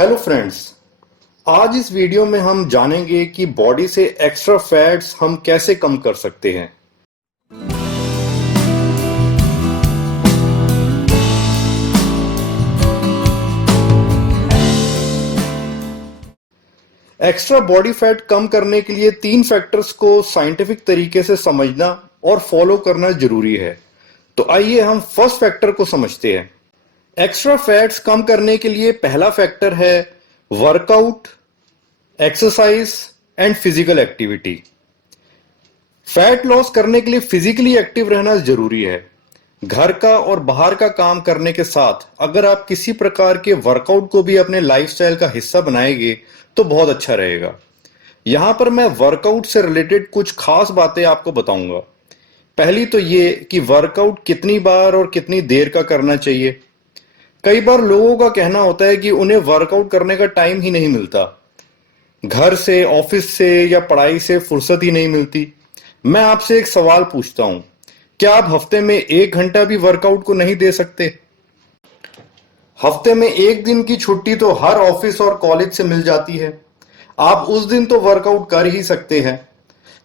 Hello friends. आज इस video में हम जानेंगे कि बॉडी से एक्स्ट्रा फैट्स हम कैसे कम कर सकते हैं। एक्स्ट्रा बॉडी फैट कम करने के लिए 3 फैक्टर्स को साइंटिफिक तरीके से समझना और फॉलो करना जरूरी है। तो आइए हम फर्स्ट फैक्टर को समझते हैं। एक्स्ट्रा फैट्स कम करने के लिए पहला फैक्टर है workout, exercise and physical activity. Fat loss करने के लिए फिजिकली एक्टिव रहना जरूरी है। घर का और बाहर का काम करने के साथ अगर आप किसी प्रकार के वर्कआउट को भी अपने लाइफस्टाइल का हिस्सा बनाएंगे तो बहुत अच्छा रहेगा। यहां पर मैं वर्कआउट से रिलेटेड कुछ खास बातें आपको बताऊंगा। पहली तो ये कि वर्कआउट कितनी बार और कितनी देर का करना चाहिए। कई बार लोगों का कहना होता है कि उन्हें वर्कआउट करने का टाइम ही नहीं मिलता, घर से, ऑफिस से या पढ़ाई से फुर्सत ही नहीं मिलती। मैं आपसे एक सवाल पूछता हूं, क्या आप हफ्ते में 1 घंटा भी वर्कआउट को नहीं दे सकते? हफ्ते में एक दिन की छुट्टी तो हर ऑफिस और कॉलेज से मिल जाती है, आप उस दिन तो वर्कआउट कर ही सकते हैं।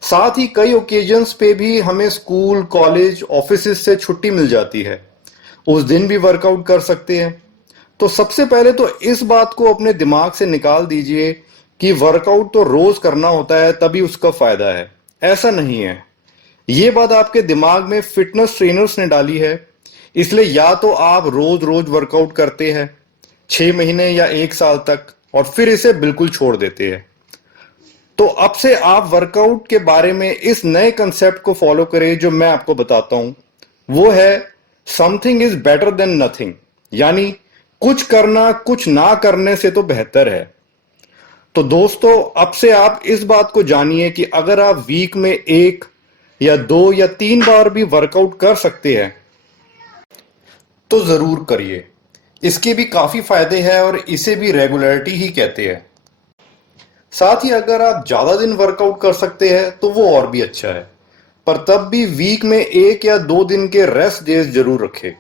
साथ ही कई ओकेजन्स पे भी हमें स्कूल, कॉलेज, ऑफिस से छुट्टी मिल जाती है, उस दिन भी वर्कआउट कर सकते हैं। तो सबसे पहले तो इस बात को अपने दिमाग से निकाल दीजिए कि वर्कआउट तो रोज करना होता है तभी उसका फायदा है। ऐसा नहीं है। ये बात आपके दिमाग में फिटनेस ट्रेनर्स ने डाली है, इसलिए या तो आप रोज रोज वर्कआउट करते हैं 6 महीने या 1 साल तक और फिर इसे बिल्कुल छोड़ देते हैं। तो अब से आप वर्कआउट के बारे में इस नए कंसेप्ट को फॉलो करें जो मैं आपको बताता हूं। वो है something is better than nothing, यानी कुछ करना कुछ ना करने से तो बेहतर है। तो दोस्तों, अब से आप इस बात को जानिए कि अगर आप वीक में 1 या 2 या 3 बार भी वर्कआउट कर सकते हैं तो जरूर करिए। इसके भी काफी फायदे हैं और इसे भी रेगुलरिटी ही कहते हैं। साथ ही अगर आप ज्यादा दिन वर्कआउट कर सकते हैं तो वो और भी अच्छा है, पर तब भी वीक में 1 या 2 दिन के रेस्ट डेज जरूर रखें।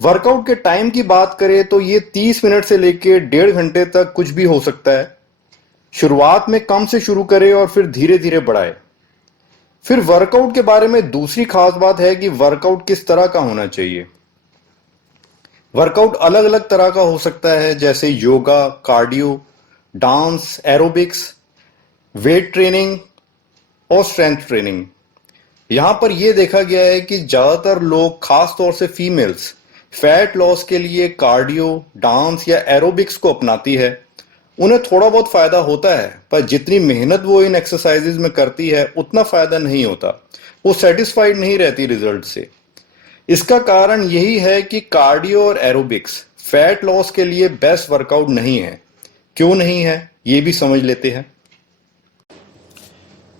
वर्कआउट के टाइम की बात करें तो ये 30 मिनट से लेकर 1.5 घंटे तक कुछ भी हो सकता है। शुरुआत में कम से शुरू करें और फिर धीरे धीरे बढ़ाएं। फिर वर्कआउट के बारे में दूसरी खास बात है कि वर्कआउट किस तरह का होना चाहिए। वर्कआउट अलग अलग तरह का हो सकता है, जैसे yoga, cardio, dance, aerobics, weight training और स्ट्रेंथ ट्रेनिंग। यहां पर यह देखा गया है कि ज्यादातर लोग, खास तौर से फीमेल्स, फैट लॉस के लिए कार्डियो, डांस या एरोबिक्स को अपनाती है। उन्हें थोड़ा बहुत फायदा होता है, पर जितनी मेहनत वो इन एक्सरसाइजेज में करती है उतना फायदा नहीं होता। वो सेटिस्फाइड नहीं रहती रिजल्ट से। इसका कारण यही है कि कार्डियो और एरोबिक्स फैट लॉस के लिए बेस्ट वर्कआउट नहीं है। क्यों नहीं है, ये भी समझ लेते हैं।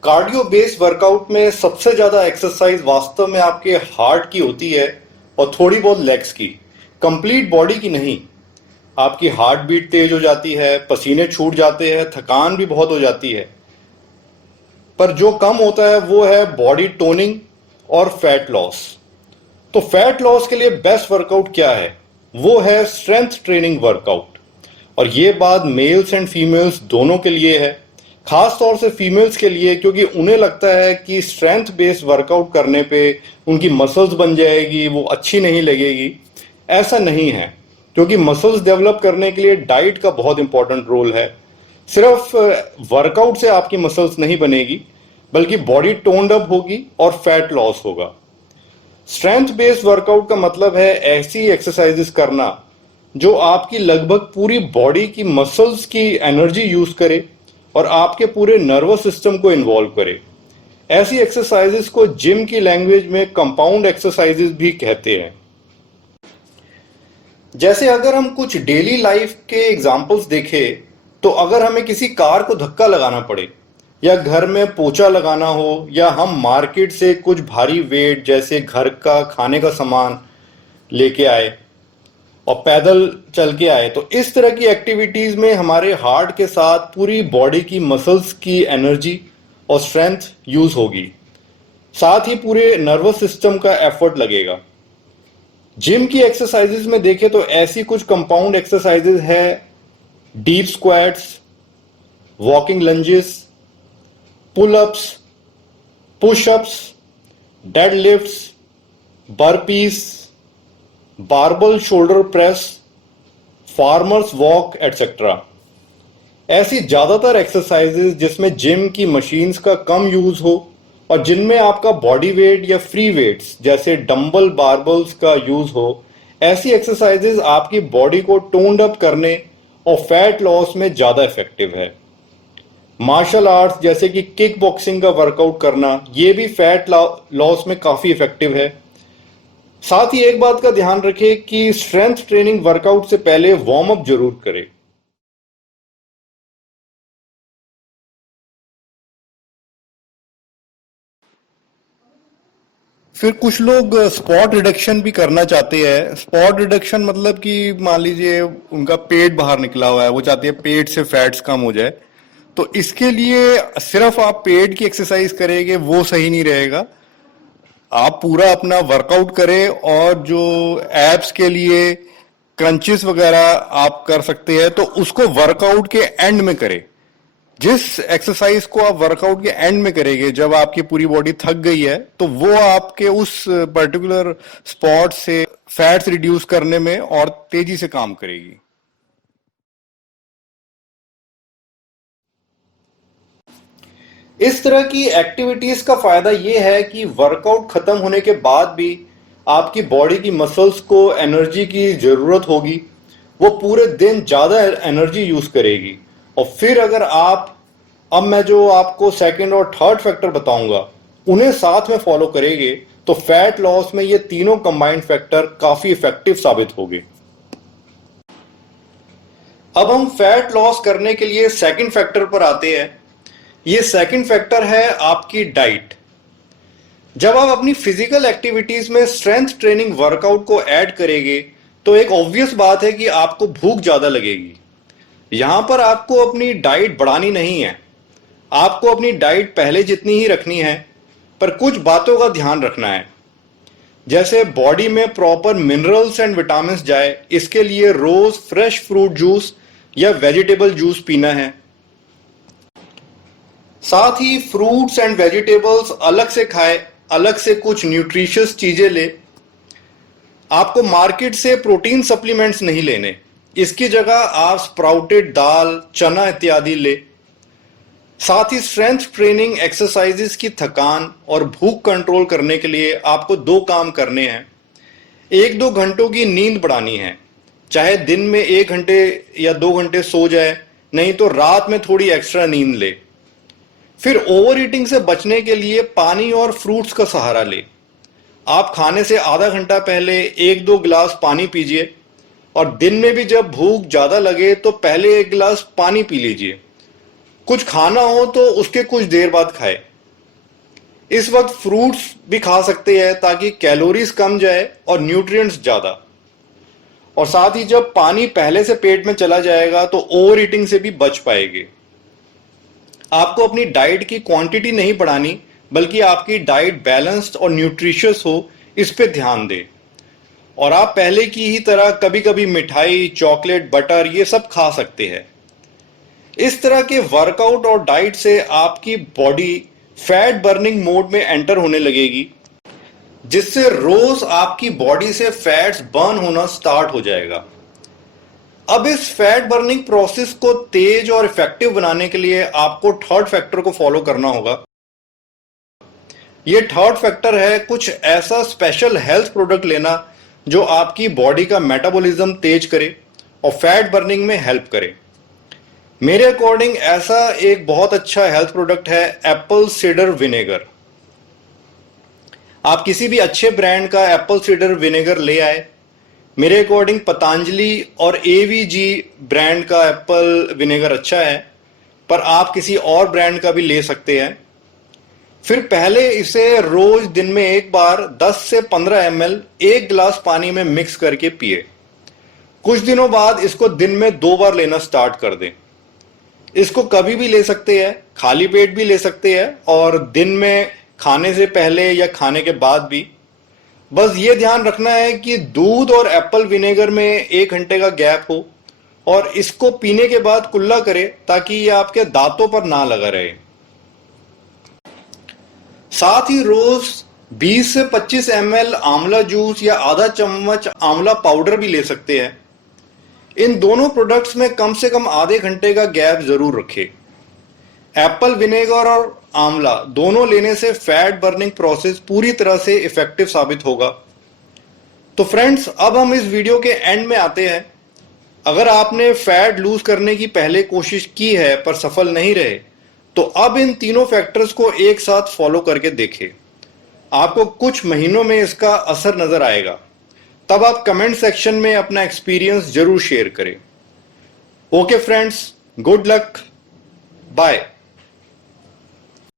कार्डियो बेस्ड वर्कआउट में सबसे ज्यादा एक्सरसाइज वास्तव में आपके हार्ट की होती है और थोड़ी बहुत लेग्स की, कंप्लीट बॉडी की नहीं। आपकी हार्ट बीट तेज हो जाती है, पसीने छूट जाते हैं, थकान भी बहुत हो जाती है। पर जो कम होता है वो है बॉडी टोनिंग और फैट लॉस। तो फैट लॉस के लिए बेस्ट वर्कआउट क्या है? वो है स्ट्रेंथ ट्रेनिंग वर्कआउट। और ये बात मेल्स एंड फीमेल्स दोनों के लिए है। खास तौर से फीमेल्स के लिए, क्योंकि उन्हें लगता है कि स्ट्रेंथ बेस्ड वर्कआउट करने पे उनकी मसल्स बन जाएगी, वो अच्छी नहीं लगेगी। ऐसा नहीं है, क्योंकि मसल्स डेवलप करने के लिए डाइट का बहुत इंपॉर्टेंट रोल है। सिर्फ वर्कआउट से आपकी मसल्स नहीं बनेगी, बल्कि बॉडी टोन्ड अप होगी और फैट लॉस होगा। स्ट्रेंथ बेस्ड वर्कआउट का मतलब है ऐसी एक्सरसाइजेस करना जो आपकी लगभग पूरी बॉडी की मसल्स की एनर्जी यूज करे और आपके पूरे नर्वस सिस्टम को इन्वॉल्व करे। ऐसी एक्सरसाइजेस को जिम की लैंग्वेज में कंपाउंड एक्सरसाइजेस भी कहते हैं। जैसे अगर हम कुछ डेली लाइफ के एग्जांपल्स देखें, तो अगर हमें किसी कार को धक्का लगाना पड़े, या घर में पोछा लगाना हो, या हम मार्केट से कुछ भारी वेट जैसे घर का खाने का सामान लेके आए और पैदल चल के आए, तो इस तरह की एक्टिविटीज में हमारे हार्ट के साथ पूरी बॉडी की मसल्स की एनर्जी और स्ट्रेंथ यूज होगी। साथ ही पूरे नर्वस सिस्टम का एफर्ट लगेगा। जिम की एक्सरसाइजेज में देखें तो ऐसी कुछ कंपाउंड एक्सरसाइजेज है deep squats, walking lunges, pull ups, push ups, dead lifts, burpees, barbell shoulder press, farmers walk etcetera. ऐसी ज्यादातर एक्सरसाइजेज जिसमें जिम की मशीन्स का कम यूज हो और जिनमें आपका बॉडी वेट या फ्री वेट्स जैसे डंबल बारबल्स का यूज हो, ऐसी एक्सरसाइजेज आपकी बॉडी को टोन्ड अप करने और फैट लॉस में ज्यादा इफेक्टिव है। मार्शल आर्ट्स जैसे कि किक बॉक्सिंग का वर्कआउट करना, ये भी फैट लॉस में काफी इफेक्टिव है। साथ ही एक बात का ध्यान रखें कि स्ट्रेंथ ट्रेनिंग वर्कआउट से पहले वार्म अप जरूर करें। फिर कुछ लोग स्पॉट रिडक्शन भी करना चाहते हैं। स्पॉट रिडक्शन मतलब कि मान लीजिए उनका पेट बाहर निकला हुआ है, वो चाहते हैं पेट से फैट्स कम हो जाए। तो इसके लिए सिर्फ आप पेट की एक्सरसाइज करेंगे वो सही नहीं रहेगा। आप पूरा अपना वर्कआउट करें और जो एब्स के लिए क्रंचेस वगैरह आप कर सकते हैं तो उसको वर्कआउट के एंड में करें। जिस एक्सरसाइज को आप वर्कआउट के एंड में करेंगे, जब आपकी पूरी बॉडी थक गई है, तो वो आपके उस पर्टिकुलर स्पॉट से फैट्स रिड्यूस करने में और तेजी से काम करेगी। इस तरह की एक्टिविटीज का फायदा यह है कि वर्कआउट खत्म होने के बाद भी आपकी बॉडी की मसल्स को एनर्जी की जरूरत होगी, वो पूरे दिन ज्यादा एनर्जी यूज करेगी। और फिर अगर आप, अब मैं जो आपको सेकंड और थर्ड फैक्टर बताऊंगा, उन्हें साथ में फॉलो करेंगे तो फैट लॉस में ये तीनों कंबाइंड फैक्टर काफी इफेक्टिव साबित होंगे। अब हम फैट लॉस करने के लिए सेकंड फैक्टर पर आते हैं। ये सेकंड फैक्टर है आपकी डाइट। जब आप अपनी फिजिकल एक्टिविटीज में स्ट्रेंथ ट्रेनिंग वर्कआउट को ऐड करेंगे तो एक ऑब्वियस बात है कि आपको भूख ज्यादा लगेगी। यहां पर आपको अपनी डाइट बढ़ानी नहीं है, आपको अपनी डाइट पहले जितनी ही रखनी है, पर कुछ बातों का ध्यान रखना है। जैसे बॉडी में प्रॉपर मिनरल्स एंड विटामिन जाए, इसके लिए रोज फ्रेश फ्रूट जूस या वेजिटेबल जूस पीना है। साथ ही फ्रूट्स एंड वेजिटेबल्स अलग से खाए, अलग से कुछ न्यूट्रिशियस चीजें ले। आपको मार्केट से प्रोटीन सप्लीमेंट्स नहीं लेने, इसकी जगह आप स्प्राउटेड दाल, चना इत्यादि ले। साथ ही स्ट्रेंथ ट्रेनिंग एक्सरसाइजेस की थकान और भूख कंट्रोल करने के लिए आपको दो काम करने हैं। एक दो घंटों की नींद बढ़ानी है, चाहे दिन में 1 घंटे या 2 घंटे सो जाए, नहीं तो रात में थोड़ी एक्स्ट्रा नींद ले। फिर ओवर ईटिंग से बचने के लिए पानी और फ्रूट्स का सहारा ले। आप खाने से आधा घंटा पहले 1-2 गिलास पानी पीजिए और दिन में भी जब भूख ज्यादा लगे तो पहले 1 गिलास पानी पी लीजिए। कुछ खाना हो तो उसके कुछ देर बाद खाए। इस वक्त फ्रूट्स भी खा सकते हैं ताकि कैलोरीज कम जाए और न्यूट्रिएंट्स ज्यादा। और साथ ही जब पानी पहले से पेट में चला जाएगा तो ओवर ईटिंग से भी बच पाएंगे। आपको अपनी डाइट की क्वांटिटी नहीं बढ़ानी, बल्कि आपकी डाइट बैलेंस्ड और न्यूट्रिशियस हो, इस पे ध्यान दें। और आप पहले की ही तरह कभी कभी मिठाई, चॉकलेट, बटर ये सब खा सकते हैं। इस तरह के वर्कआउट और डाइट से आपकी बॉडी फैट बर्निंग मोड में एंटर होने लगेगी, जिससे रोज आपकी बॉडी से फैट्स बर्न होना स्टार्ट हो जाएगा। अब इस फैट बर्निंग प्रोसेस को तेज और इफेक्टिव बनाने के लिए आपको थर्ड फैक्टर को फॉलो करना होगा। ये थर्ड फैक्टर है कुछ ऐसा स्पेशल हेल्थ प्रोडक्ट लेना जो आपकी बॉडी का मेटाबॉलिज्म तेज करे और फैट बर्निंग में हेल्प करे। मेरे अकॉर्डिंग ऐसा एक बहुत अच्छा हेल्थ प्रोडक्ट है एप्पल सीडर विनेगर। आप किसी भी अच्छे ब्रांड का एप्पल सीडर विनेगर ले आए। मेरे अकॉर्डिंग पतंजलि और एवीजी ब्रांड का एप्पल विनेगर अच्छा है, पर आप किसी और ब्रांड का भी ले सकते हैं। फिर पहले इसे रोज दिन में एक बार 10 से 15 ml 1 गिलास पानी में मिक्स करके पिए। कुछ दिनों बाद इसको दिन में 2 बार लेना स्टार्ट कर दें। इसको कभी भी ले सकते हैं, खाली पेट भी ले सकते हैं और दिन में खाने से पहले या खाने के बाद भी। बस ये ध्यान रखना है कि दूध और एप्पल विनेगर में 1 घंटे का गैप हो और इसको पीने के बाद कुल्ला करें ताकि ये आपके दांतों पर ना लगा रहे। साथ ही रोज 20 से 25 ml आंवला जूस या आधा चम्मच आंवला पाउडर भी ले सकते हैं। इन दोनों प्रोडक्ट्स में कम से कम आधे घंटे का गैप जरूर रखें। एप्पल विनेगर और आंवला दोनों लेने से फैट बर्निंग प्रोसेस पूरी तरह से इफेक्टिव साबित होगा। तो फ्रेंड्स, अब हम इस वीडियो के एंड में आते हैं। अगर आपने फैट लूज करने की पहले कोशिश की है पर सफल नहीं रहे, तो अब इन तीनों फैक्टर्स को एक साथ फॉलो करके देखें। आपको कुछ महीनों में इसका असर नजर आएगा। तब आप कमेंट सेक्शन में अपना एक्सपीरियंस जरूर शेयर करें। Okay friends, good luck, bye.